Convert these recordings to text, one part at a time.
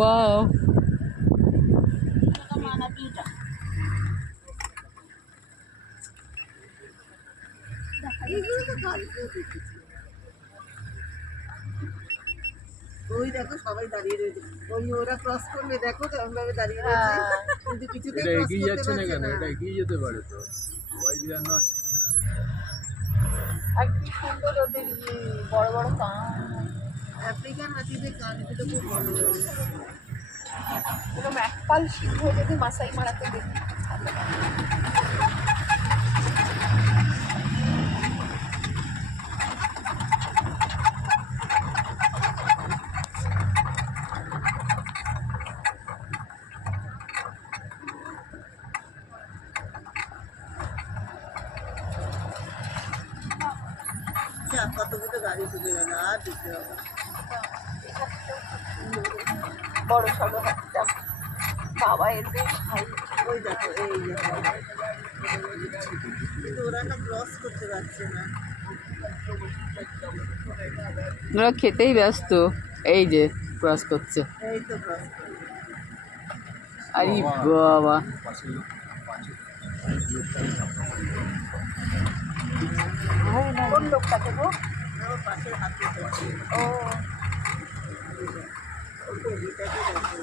Wow, ওই দেখো সবাই দাঁড়িয়ে রয়েছে, ওই ওরা ক্রস করবে দেখো কেমন ভাবে দাঁড়িয়ে রয়েছে, কিন্তু কিছুতেই এটা ক্রস এগিয়ে করতে যাচ্ছে না পারছে কেন? না। এটা এগিয়ে যেতে পারে তো। Why they are not? আর কি সুন্দর ওদের বড় বড় কান, আফ্রিকান হাতিদের কানগুলো খুব বড় বড়। এরকম একপাল সিংহ যদি মাসাই মারাতে দেখি। যা, কতগুলো গাড়ি ঢুকে গেল, আর ঢুকতে হবে না। বড় সড়ো হাতটা, বাবা এর বেশ ভাই। ওই দেখো এই দেখো, কিন্তু ওরা না ক্রস করতে পারছে না। ওরা খেতেই ব্যস্ত, এই যে ক্রস করছে। এই তো ক্রস করছে। আরে বাবা, পাশের লোক, পাশের কোন লোকটাকে গো? ওর পাশের হাতি করছে। ও বেবিটাকে দেখো।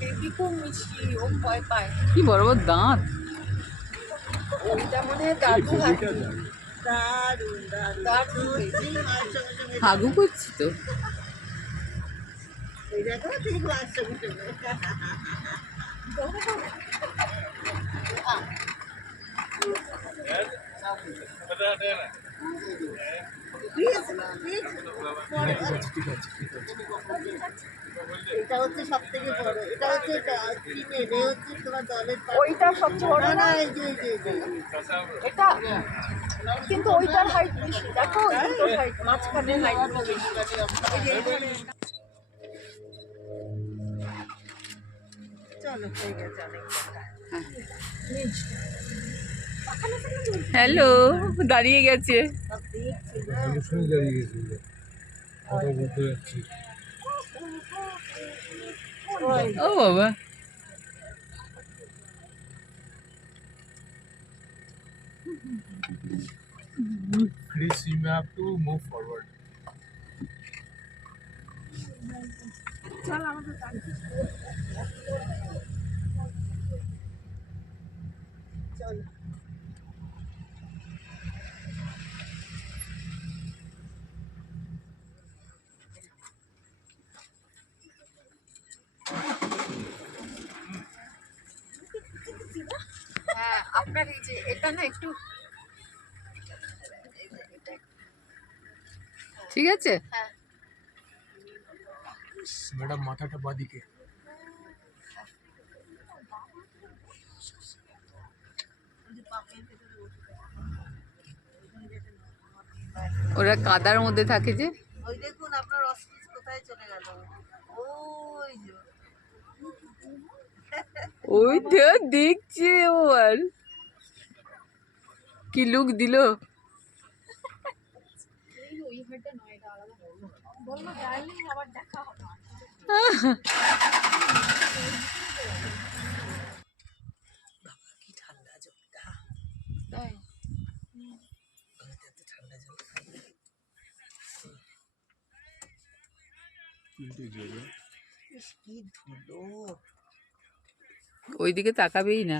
বেবি খুব মিষ্টি, ও ভয় পায়। কি বড় বড় দাঁত, ওইটা মনে হয় দাদু হাতি। দারুণ দারুণ দারুণ সত্যি, মায়ের সঙ্গে সঙ্গে হাগু করছি তো। এই দেখো ঠিক মায়ের সঙ্গে সঙ্গে। Please, please. এটা হচ্ছে সব থেকে বড়, এটা হচ্ছে ফিমেল, এ হচ্ছে তোমার দলের ওইটা সবচেয়ে বড় না না? না, এই যে এই যে এই যে। এটা কিন্তু ওইটার হাইট বেশি, দেখো ওইটার হাইট, মাঝখানে হাইট বেশি। এই যে এখানে। চলো হয়ে গেছে অনেক। হ্যালো, দাঁড়িয়ে গেছে। সব দেখছি না। আমি শুনে দাঁড়িয়ে গেছি, কথা বলতে যাচ্ছি। ও বাবা, Chris, you may have to move forward. চলো হ্যাঁ আপনার এই যে এটা না একটু ঠিক আছে। হ্যাঁ ম্যাডাম মাথাটা বাদিকে। ওরা কাদার মধ্যে থাকে যে। ওই দেখুন আপনার অস্ট্রিচ কোথায় চলে গেল, ওই যে। ওইটা দেখছে ও, আর কি লুক দিল। কি ঠান্ডা জলটা, তাই এত ঠান্ডা জল। ইস, কি ধুলো। ওইদিকে তাকাবেই না।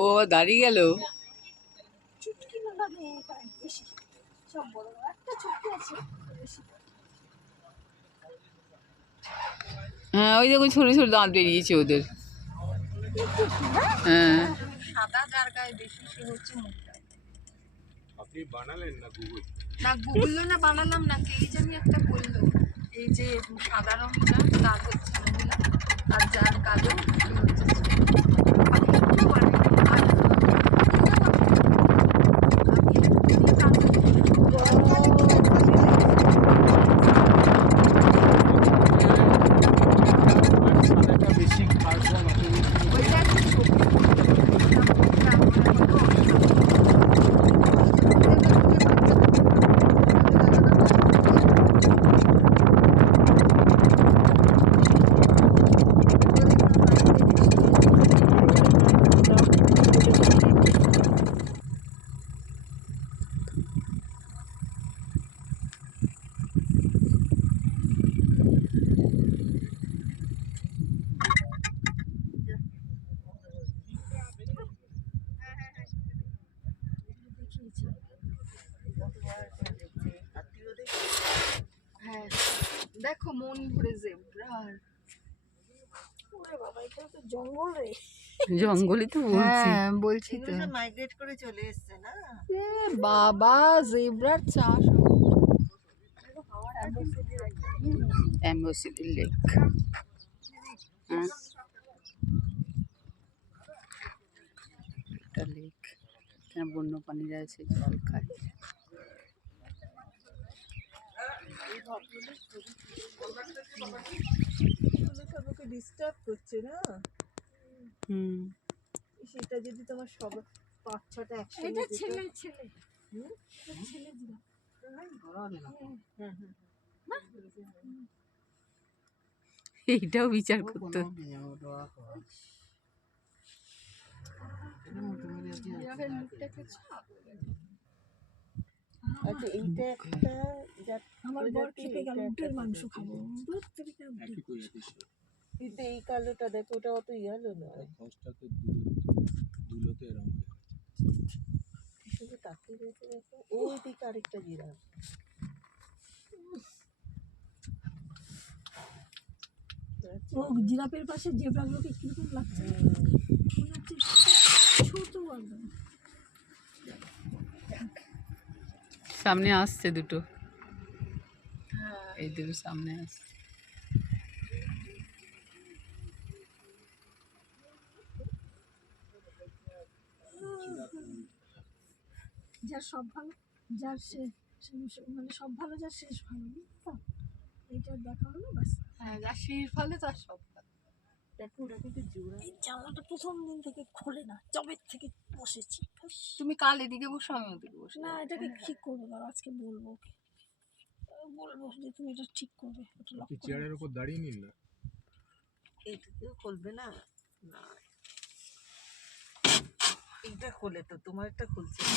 ও দাঁড়িয়ে গেল। হ্যাঁ ওই দেখো ছোট ছোট দাঁত বেরিয়েছে ওদের। হ্যাঁ সাদা যার গায়ে বেশি সে হচ্ছে মুখটা। আপনি বানালেন না গুগল? না গুগল না বানালাম না, কে জানি একটা বললো এই যে সাদা রঙটা তার হচ্ছে মহিলা, আর যার কালো সে হচ্ছে ছেলে। দেখো মন ভরে জেব্রার। ওরে বাবা, এখানে তো জঙ্গল রে। জঙ্গলই তো বলছি। হ্যাঁ বলছি তো। এগুলো মাইগ্রেট করে চলে এসছে না। এ বাবা জেব্রার চাষ অ্যাম্বাসিডর লেক। এটা লেক, এখানে বন্য প্রাণীরা এসে জল খায়। সবাইকে ডিস্টার্ব করছে না। সেটা যদি তোমার সব 5-6টা একসাথে এটা ছেলে ছেলে ছেলে দিল। এইটাও বিচার করতে আচ্ছা এইটা একটা আমার বর খেপে গেল, উটের মাংস খাবো। দূর থেকে কিন্তু এই কালোটা দেখো, ওটা অত ইয়ালো নয়। ধুলোতে এরকম শুধু তাকিয়ে রয়েছে দেখো, ওই দিকে আরেকটা জিরাফ। ও জিরাফের পাশে জেব্রাগুলোকে কিরকম লাগছে, ছোট একদম। সামনে আসছে দুটো, এই দুটো সামনে আসছে। যার সব ভালো, যার মানে সব ভালো, যার শেষ ভালো, এইটা দেখা হলো বাস। হ্যাঁ, যার শেষ ভালো তার সব ভালো। দেখো ওরা কিন্তু জোড়া। এই জানলাটা প্রথম দিন থেকে খোলে না, জবের থেকে বসেছি। তুমি কাল এদিকে বসো, আমি ওদিকে বসে। না, এটাকে ঠিক করবো না, আজকে বলবো যে তুমি এটা ঠিক করবে। চেয়ারের উপর দাঁড়িয়ে নিল না, এইটুকুও খুলবে না। না এইটা খোলে তো, তোমার একটা খুলছে না।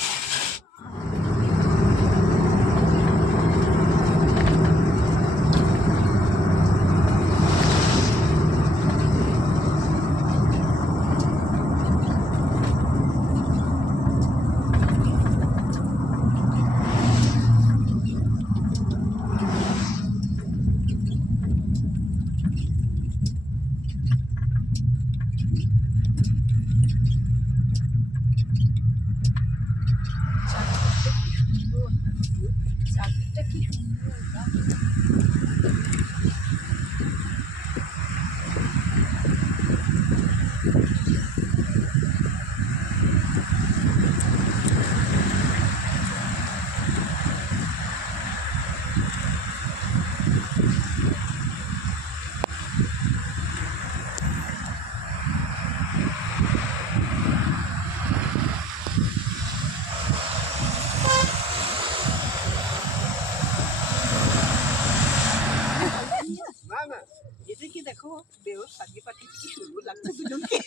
এটা কি দেখো, দেওর সাজিয়ে পাঠিয়েছি, কি সুন্দর লাগছে দুজনকে।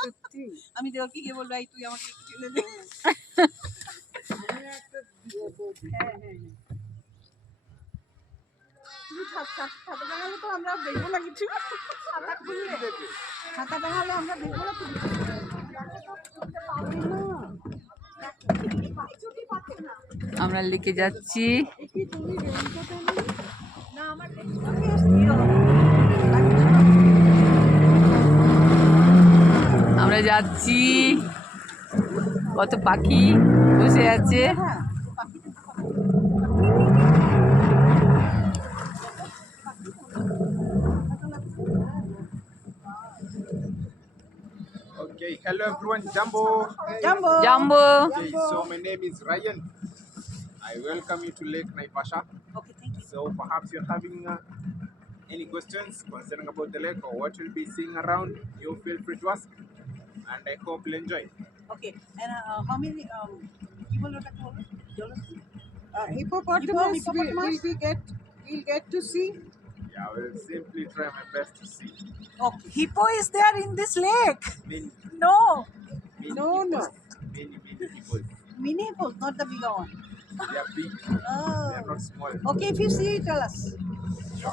সত্যি আমি দেওকে গিয়ে বলবো, এই তুই আমাকে একটু টেনে দে। ছাতা টাঙালে তো আমরা দেখবো না কিছু। ছাতা টাঙালে আমরা দেখবো না কিছু। আমরা লিখে যাচ্ছি। আমরা যাচ্ছি, কত পাখি বসে আছে। Okay, hello everyone, Jumbo. Jumbo. Okay, so my name is Ryan. I welcome you to Lake Naivasha. Okay, thank you. So perhaps you're having any questions concerning about the lake or what you'll be seeing around, you feel free to ask. And I hope you'll enjoy. Okay, and how many hippopotamus we'll get to see? Yeah, I will simply try my best to see. Okay, hippo is there in this lake? Many, No, many No. many hippos. mini hippos, not the bigger one. They are big, they are not small. Okay, if you see, tell us.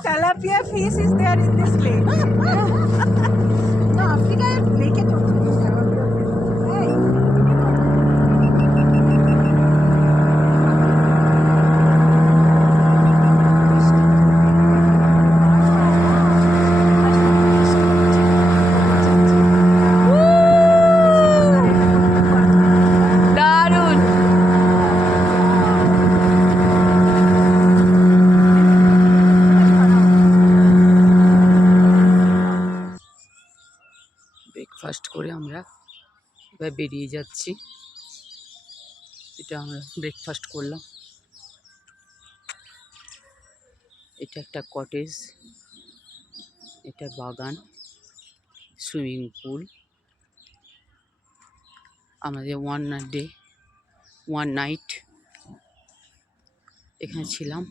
Tilapia fish is there in this lake. No, Africa lake it. Hey. এবার বেরিয়ে যাচ্ছি। এটা আমরা breakfast করলাম। এটা একটা cottage, এটা বাগান, সুইমিং পুল। আমাদের ওয়ান নাইট এখানে ছিলাম।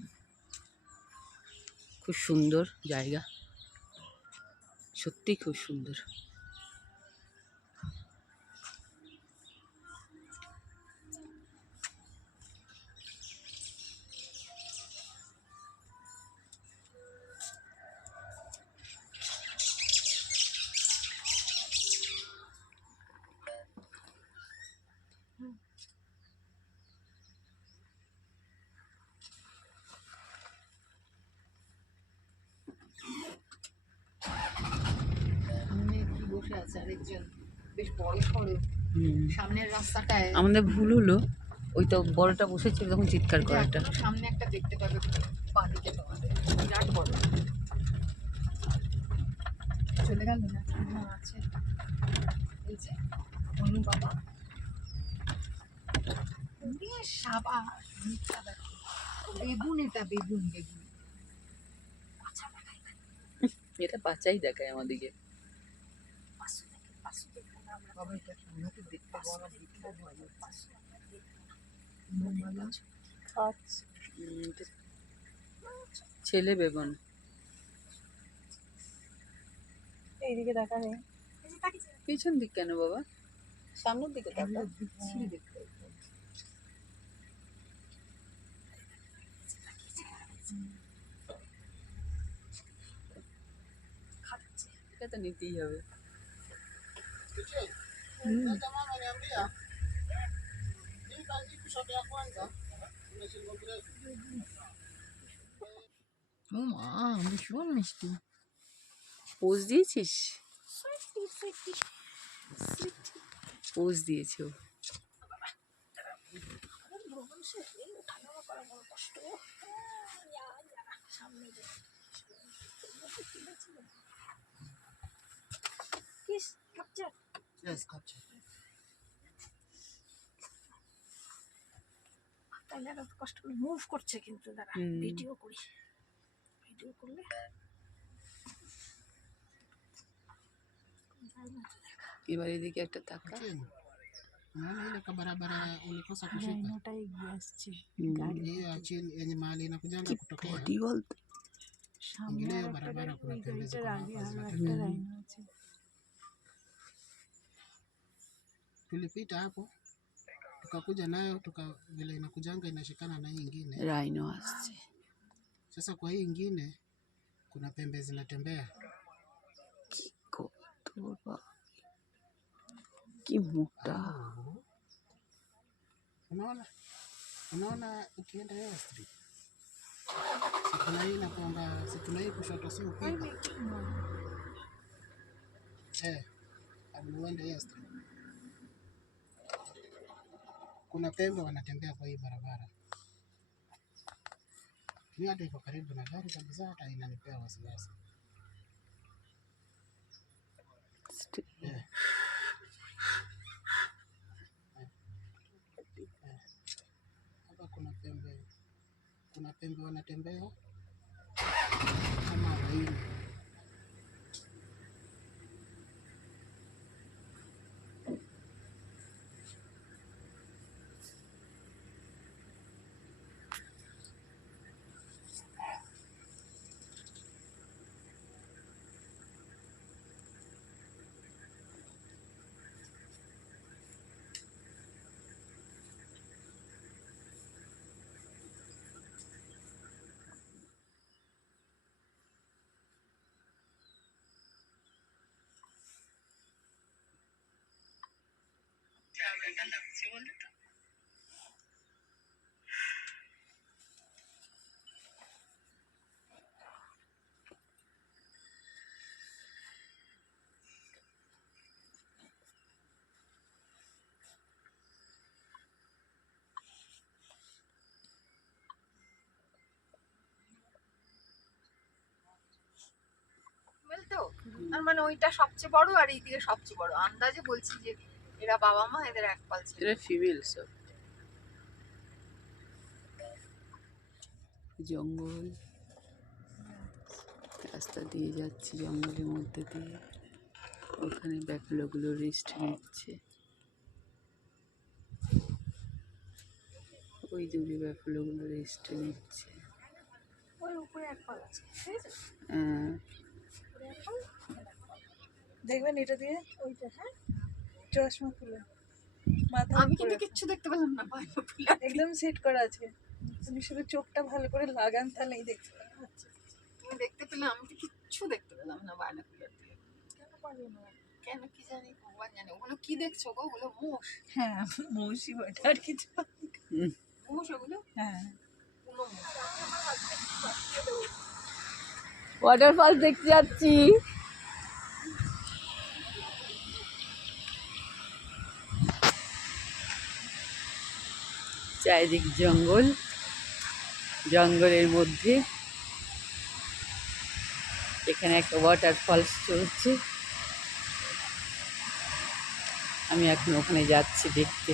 খুব সুন্দর জায়গা, সত্যি খুব সুন্দর। সামনে কি বসে আছে আরেকজন, বেশ বড় সড়ো। সামনের রাস্তাটায় আমাদের ভুল হলো, ওই তো বড়টা বসেছিল তখন চিৎকার এটা করাটা। এখনো সামনে একটা দেখতে পাবে বাঁদিকে তোমাদের, বিরাট বড়। চলে গেল না, না আছে এই যে অনু বাবা। বেশ সাবাস, মুখটা দেখো। বেগুন, এটা বেগুন বেগুন। আচ্ছা দেখাই এটা বাচ্চাই দেখায় আমাদেরকে। পাশে দেখে, পাশে দেখে না আমরা। বাবা এটা ওনাকে দেখতে বড় বিখ্যাত হয় পাশে খাচ্ছে। এটা ছেলে বেগুন। এইদিকে দেখা নেই, পিছন দিক কেন বাবা, সামনের দিকে তাকা। বিচ্ছিরি দেখতে। এটা তো নিতেই হবে। ও মা, ভীষণ মিষ্টি। পোজ দিয়েছিস? পোজ দিয়েছে ও। তাহলে এত কষ্ট করে মুভ করছে, কিন্তু দাঁড়া ভিডিও করি, ভিডিও করলে এবার এদিকে একটা তাকা। Unaona ile kwa barabara ulikosa kushuka রাইনোটা এগিয়ে আসছে গাড়ি hiyo ya chini yenye mahali inakujanga kutokea. Body বলতে সামনে Ingine আর hiyo একটা barabara kuna ওই pembe গাড়িটার ziko আগে hapa আরো zinatembea. একটা রাইনো আছে। Tulipita hapo tukakuja nayo vile inakujanga inashikana na hii ingine. Rhino আসছে। Sasa kwa hii ingine kuna pembe zinatembea. কি কত বাবা, কি মোটা। Unaona ukienda Air Street. Sikuna hii inakuanga, sikuna hii kushoto si upika. Uende Air Street. Kuna pembe wanatembea kwa hii barabara. Ni hata iko karibu na gari kabisa, hata inanipea wasiwasi. Hapa kuna pembe wanatembea kama waini. বলতো তার মানে ওইটা সবচেয়ে বড় আর এইদিকে সবচেয়ে বড়, আন্দাজে বলছি যে এরা বাবা মা, এদের এক পাল ছেলে। এরা ফিমেল সব। জঙ্গল, রাস্তা দিয়ে যাচ্ছে জঙ্গলের মধ্যে দিয়ে। ওখানে ব্যাফলোগুলো রেস্ট নিচ্ছে। ওই দূরে ব্যাফলোগুলো রেস্ট নিচ্ছে। ওই উপরে এক পাল আছে, ঠিক আছে? হ্যাঁ, উপরে এক পাল, দেখবেন এটা দিয়ে ওইটা, হ্যাঁ। চশমা খুলে মাথা আমি উপরে কিন্তু কিচ্ছু দেখতে পেলাম না, বাইরে খুলে। একদম সেট করা আছে। তুমি শুধু চোখটা ভালো করে লাগান, তাহলেই দেখতে পাবেন। আচ্ছা, তুমি দেখতে পেলে, আমি তো কিচ্ছু দেখতে পেলাম না বাইরে খুলে দিয়ে। কেন পারবে না? কেন কি জানি, ভগবান জানে। ওগুলো কি দেখছো গো? ওগুলো মোষ। হ্যাঁ, মৌসি ওটা আর কিছু। মোষ ওগুলো? হ্যাঁ, কোনো মোষ। ওয়াটারফল দেখতে যাচ্ছি। চারিদিক জঙ্গল, জঙ্গলের মধ্যে এখানে একটা ওয়াটারফলস চলছে। আমি এখন ওখানে যাচ্ছি দেখতে।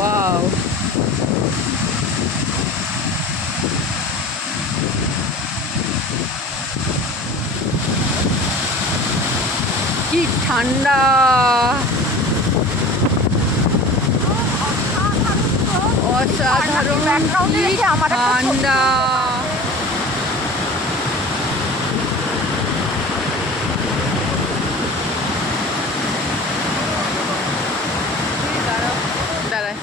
ওয়াও, কি ঠান্ডা! অসাধারণ, কি ঠান্ডা! দাঁড়ায়।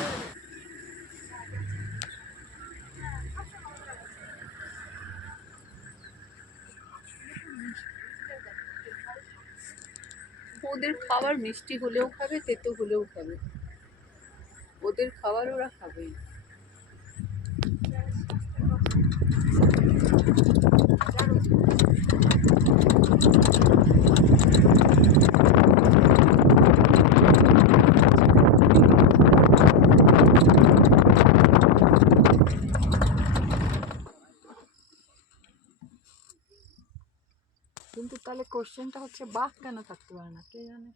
ওদের খাবার মিষ্টি হলেও খাবে, তেতো হলেও খাবে। ওদের খাবার ওরা খাবেই। কিন্তু তাহলে কোশ্চেনটা হচ্ছে, বাঘ কেন থাকতে পারে না, কে জানে?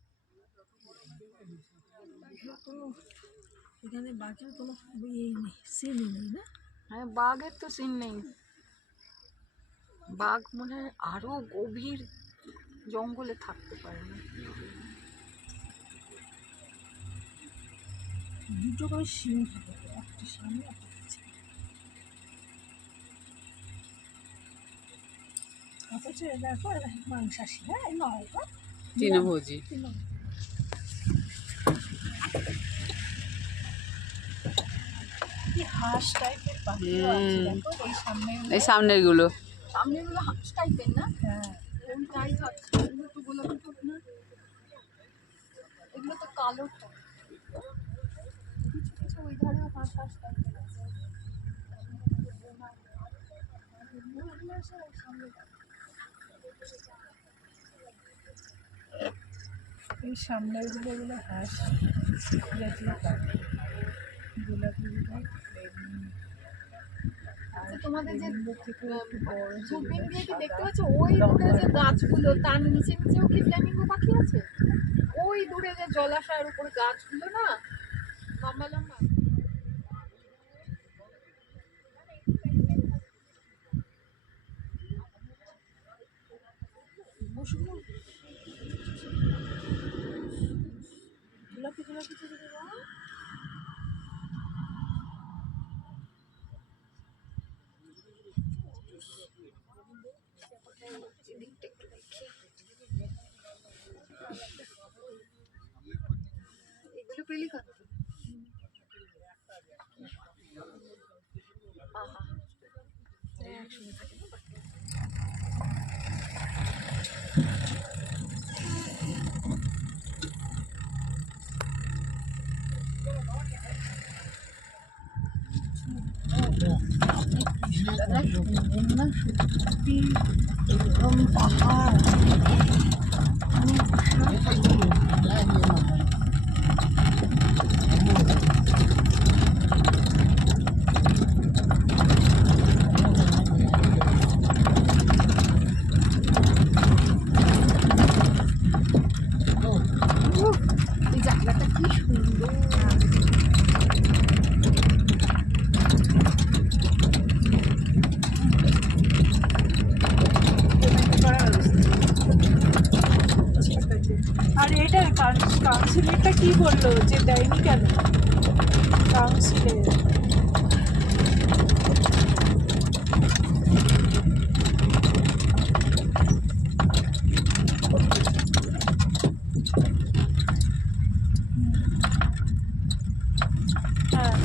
এখানে বাঘের কোনো ইয়ে নেই, সিনই নেই না? হ্যাঁ, বাঘের তো সিন নেই। বাঘ মনে হয় আরো গভীর জঙ্গলে থাকতে পারে না। দুটো করে সিং থাকে, একটা সামনে একটা পিছনে। অথচ দেখো এরা মাংসাশী, হ্যাঁ নয় গো, তৃণভোজী। কি হাঁস টাইপের পাখিও আছে, দেখো এই সামনে। এই সামনের গুলো সামনের গুলো হাঁস টাইপের না? হ্যাঁ, এরকম তাই ভাবছি। এগুলো তো গোলাপি টপ না, এগুলো তো কালো টপ। কিছু কিছু ওই ধারে হাঁস হাঁস টাইপের আছে। এই সামনের গুলো এগুলো হাঁস জাতীয় পাখি। গোলাপিগুলো আচ্ছা, তোমাদের যে থেকে একটু বড়, দূরবীন দিয়ে কি দেখতে পাচ্ছ ওই দূরে যে গাছগুলো, তার নিচে নিচেও কি ফ্ল্যামিঙ্গো পাখি আছে? ওই দূরে যে জলাশয়ের উপরে গাছগুলো না, লম্বা লম্বা। গোলাপি গোলাপি করে দেবো। এগুলো পেলিকান। আহা, একসঙ্গে থাকে না বাকি এই জায়গাটা কি সুন্দর। আর এটা কাউন্সিলরটা কি বললো যে দেয়নি কেন? কাউন্সিলের হ্যাঁ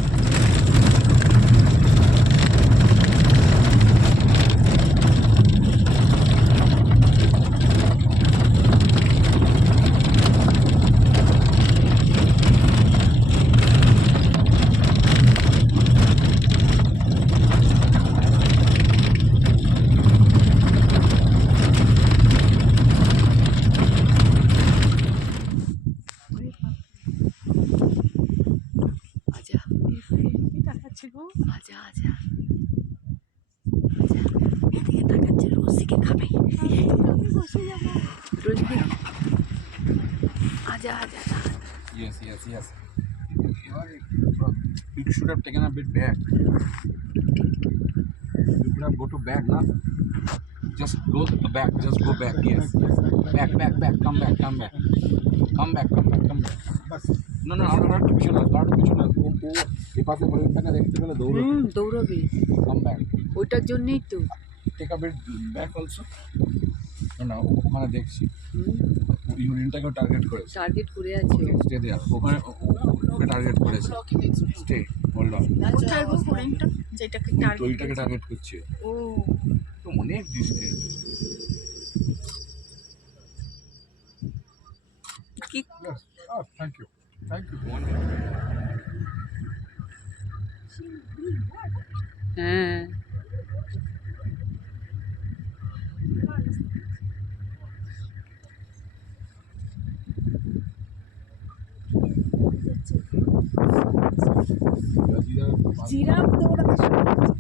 আজা কি দেখাচ্ছে গো? আজা আজা এদিকে তাকাচ্ছে রসিকে খাবে। আমি বসে যাবো। রোজকে আজা আজা Yes, yes, yes. You should have taken a bit back. You could have go to back, na? Just go back. Just go back. Yes. Back, back, back. Come back. Come back. Come back. Come back. Come back. No, no. Our picture. Our picture. Oh, ये पास से बड़े तक देखते पहले दौड़. দৌড়াবে Come back. ওইটার জন্যই তো। Take a bit back also. না ওখানে দেখছি ইউরিনটাকে টার্গেট করেছে টার্গেট করে আছে ও। স্টে দেয়ার ওখানে ওকে টার্গেট করেছে স্টে হোল্ড অন কোথায় গো হরিণটা যেটাকে টার্গেট ওইটাকে টার্গেট করছে ও তো অনেক ডিস্টেন্স কি থ্যাংক ইউ হ্যাঁ জিরাফ দৌড়াতে শুরু করেছে।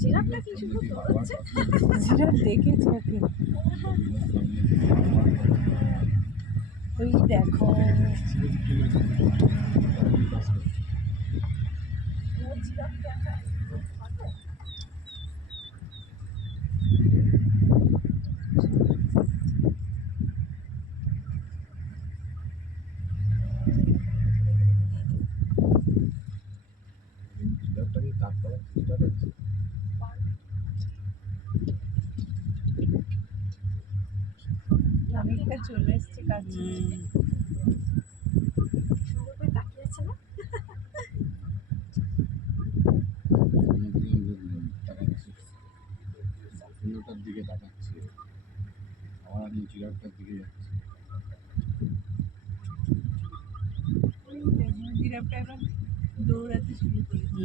জিরাফটা কি শুধু দৌড়াচ্ছে? জিরাফ দেখেছে ওকে ওই দেখো ও জিরাফ দেখা পাবে? নামিকা চলে এসছে কাছে সুন্দর করে তাকিয়ে আছে না? সাফল্যটার দিকে তাকাচ্ছে আমার আমি জিরাফটার দিকে যাচ্ছি জিরাফটা এবার দৌড়াতে শুরু করেছে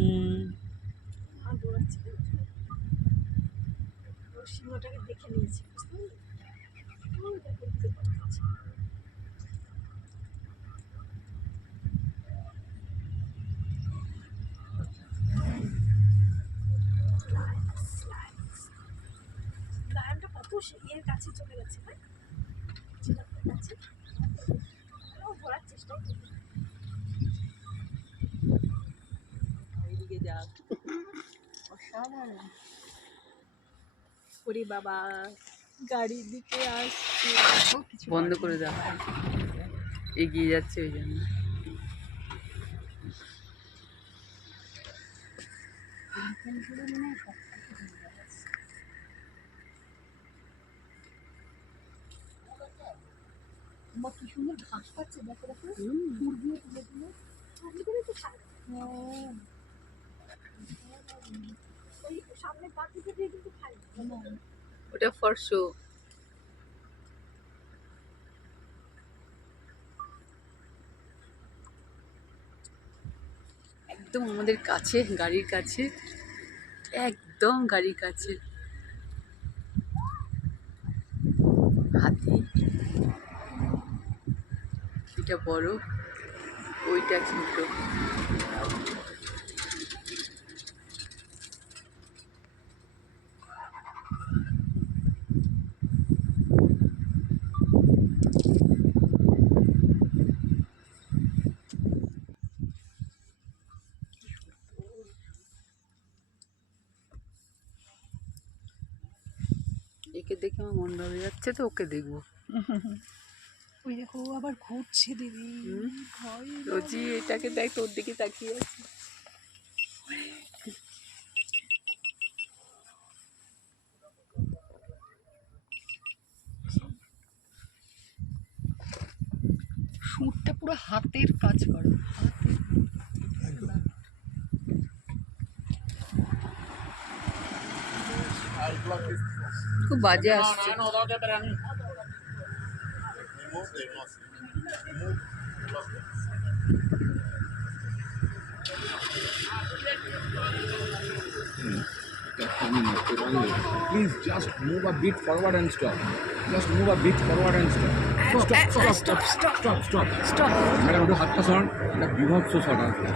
আর দৌড়াচ্ছে না? ওর সিংহটাকে দেখে নিয়েছে, বুঝতে পারলি? ওই দেখো, ওদিকে তাকাচ্ছে। লায়নটা কত এর কাছে চলে গেছে না জিরাফের কাছে। ও ধরার চেষ্টা করছে। এইদিকে যা অসাধারণ ওরে বাবা গাড়ির দিকে আসছে বন্ধ করে দাও এগিয়ে যাচ্ছে ওই জন্য মা কি সুন্দর ঘাস পাচ্ছে, দেখো দেখো ফুল দিয়ে তুলে তুলে আমি করে তো খাই। ওই সামনে পাখিতে দিয়ে কিন্তু খাই না। ওটা ফর শো। একদম আমাদের কাছে, গাড়ির কাছে, একদম গাড়ির কাছে হাতি। এটা বড়, ওইটা ছোট। একে দেখে আমার মন ভরে যাচ্ছে, তো ওকে দেখবো। ওই দেখো ও আবার ঘুরছে দিদি, ভয় রোজি এটাকে দেখ, তোর দিকে তাকিয়ে আছে। সুরটা পুরো হাতের কাজ করে। খুব বাজে আসছে। Please just move a bit forward and stop. Just move a bit forward and stop. Stop. Madam একটু হাতটা সরান, এটা বিভৎস শট আসবে।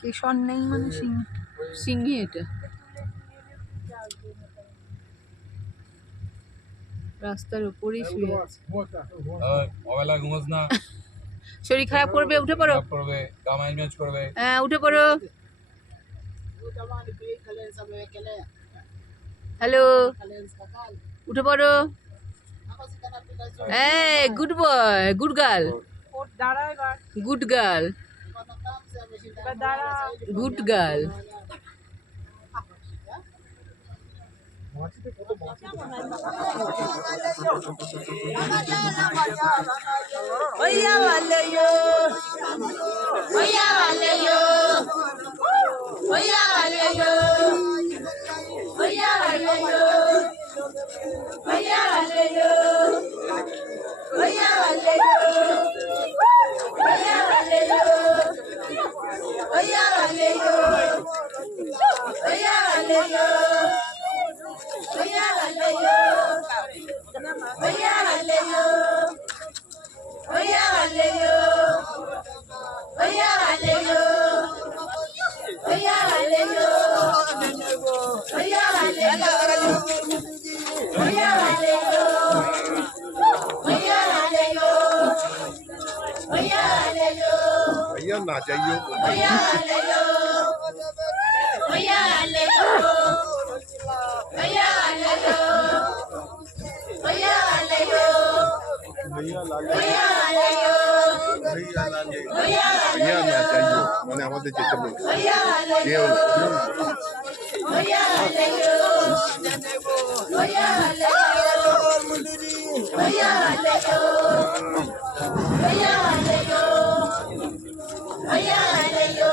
কেশর নেই মানে সিং। সিংহি এটা। রাস্তার উপরেই শুয়ে আছে। অবেলা ঘুমাস না, শরীর খারাপ করবে, উঠে পড়ো। করবে গামাই ম্যাচ করবে। হ্যাঁ, উঠে পড়ো। হ্যালো, উঠে পড়ো। এই গুড বয়, গুড গার্ল, ওর দাঁড়া এবার, গুড গার্ল, এবার দাঁড়া। Good girl. भैया वाले यो, भैया वाले यो, भैया वाले यो, भैया वाले यो, भैया वाले यो, भैया वाले यो, भैया वाले यो, भैया वाले यो, भैया वाले यो, भैया वाले यो, भैया वाले यो, भैया वाले यो, भैया वाले यो, भैया वाले यो, भैया वाले यो, भैया वाले यो, भैया वाले यो, भैया वाले यो, भैया ना चाहिए भैया वाले यो, भैया वाले यो, भैया वाले यो, भैया वाले यो, भैया लाले भैया वाले यो, भैया लाले भैया भैया ना चाहिए मैंने আমাদের যেতে বলছি भैया वाले কে यो, হলো भैया वाले यो, भैया वाले यो, भैया वाले यो, भैया वाले यो, भैया वाले यो,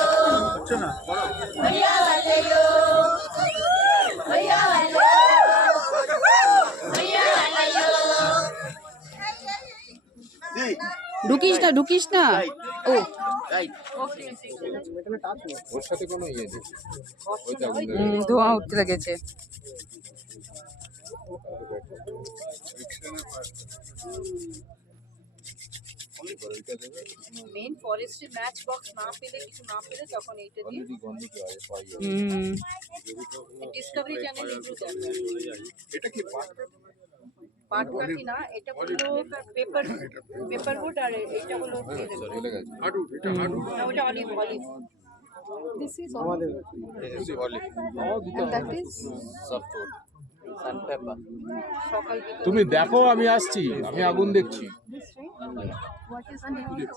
भैया वाले यो, भैया वाले यो, भैया वाले यो। ঢুকিস না, ঢুকিস না। ও ওর সাথে কোনো ইয়ে নেই, ওইটা ধোঁয়া উঠতে লেগেছে। মেইন ফরেস্টে ম্যাচ বক্স না পেলে, কিছু না পেলে, তখন এইটা দিয়ে ডিসকভারি চ্যানেল এগুলো দেখা। এটা কি পাটকাঠি না, এটা হলো পেপার উড, আর এটা হলো চলে গেছে হাডু, এটা হাডু, না, ওটা olive, olive. This is olive, and that is সাফটউড সানপেপার। সকাল বিকাল। তুমি দেখো, আমি আসছি, আমি আগুন দেখছি। What is the name of it?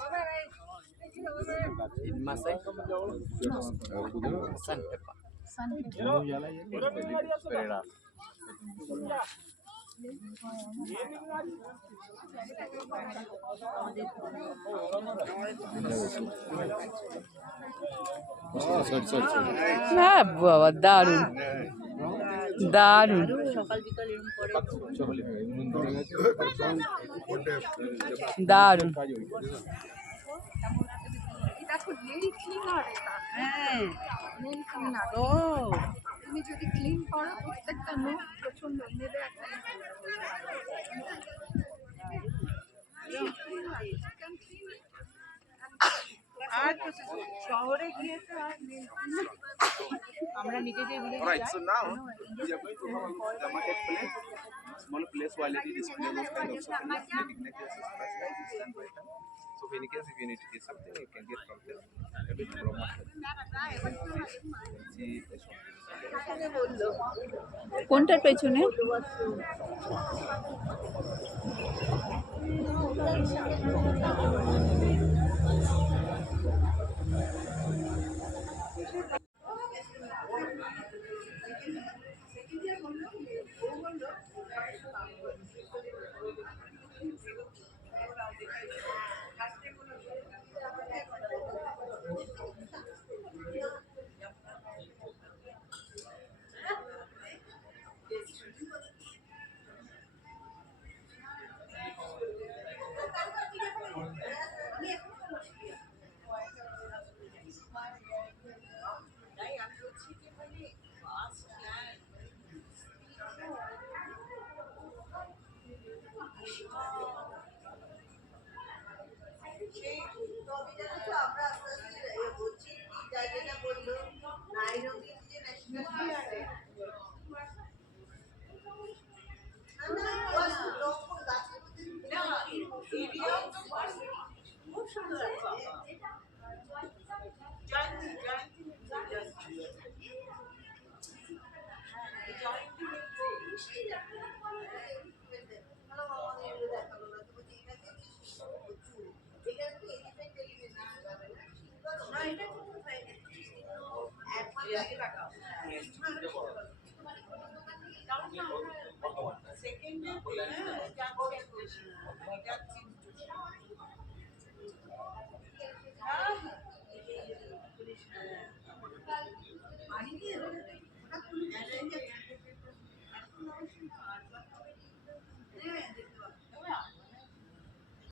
In Masai, sandpaper. Sun. হ্যাঁ বাবা, দারুণ দারুণ। দারুণ। দেখো নেল ক্লিনার এটা, হ্যাঁ নেল ক্লিনার। ও তুমি যদি ক্লিন করো প্রত্যেকটা নোট প্রচন্ড নেবে একটা আর শহরে গিয়ে তো আর আমরা নিজেদের Alright, so now we are going to have a look at the marketplace, small place where lady display those kind of souvenirs, maybe necklaces, bracelets, stand by time. So in case if you need to get something, you can get from there. A bit promotion. See the shop. কোনটার পেছনে?